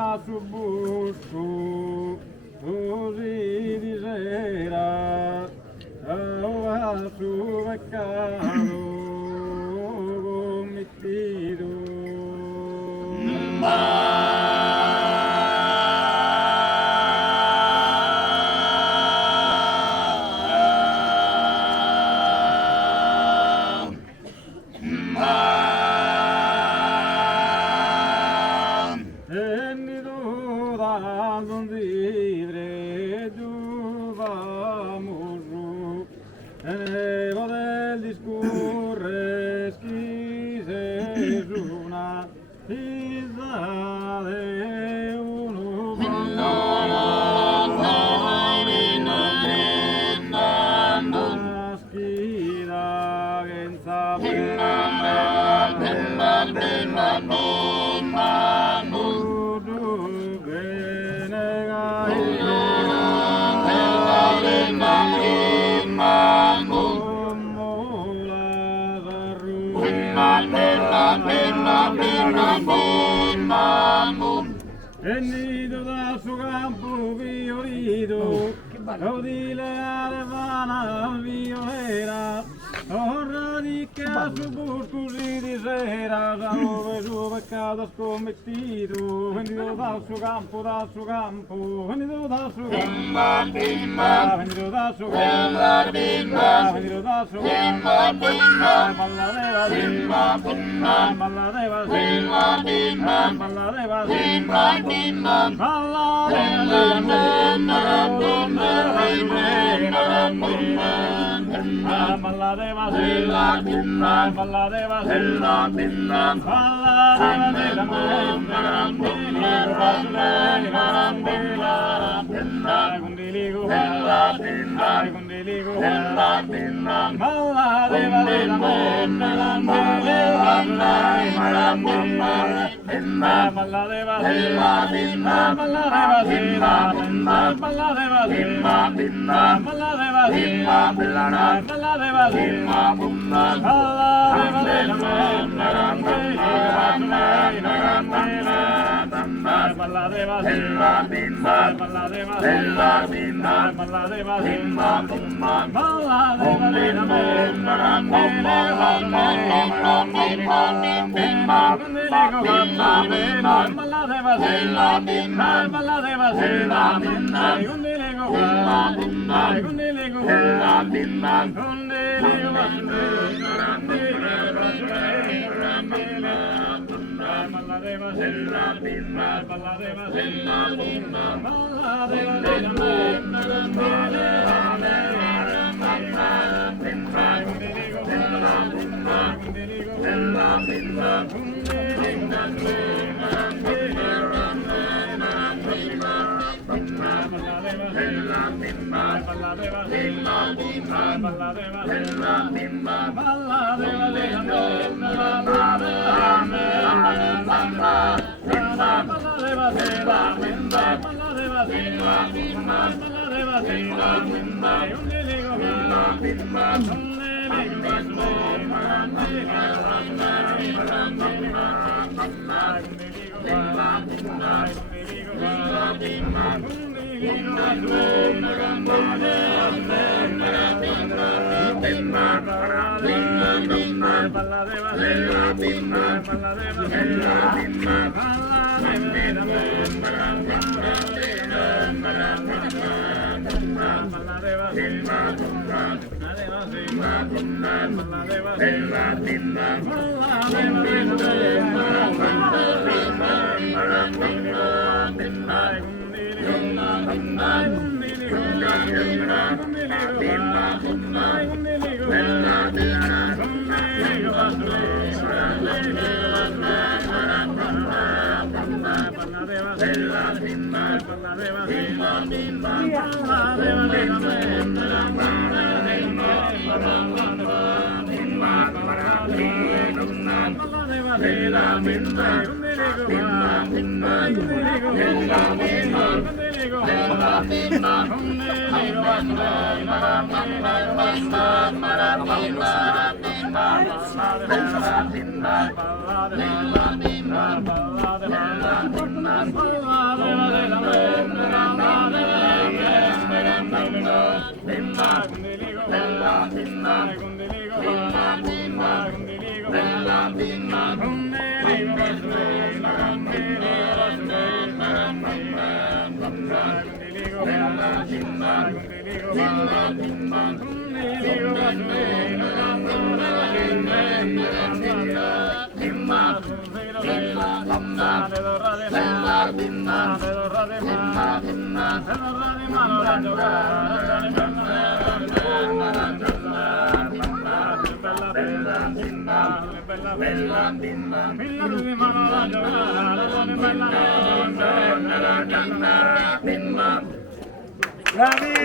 da subusco, così di sera, a su caro, mettido. Evo del discurre schise una isla de uno schida genza E nido da suo campo violito, rodile arevana violera, ora di che su busco si di sera, da dove suo peccato scommettito, venito dal suo campo, venito dal suo campo, venito dal suo campo, venito dal suo campo, balladeva simba, balladeva simba, balladeva simba, Bravi!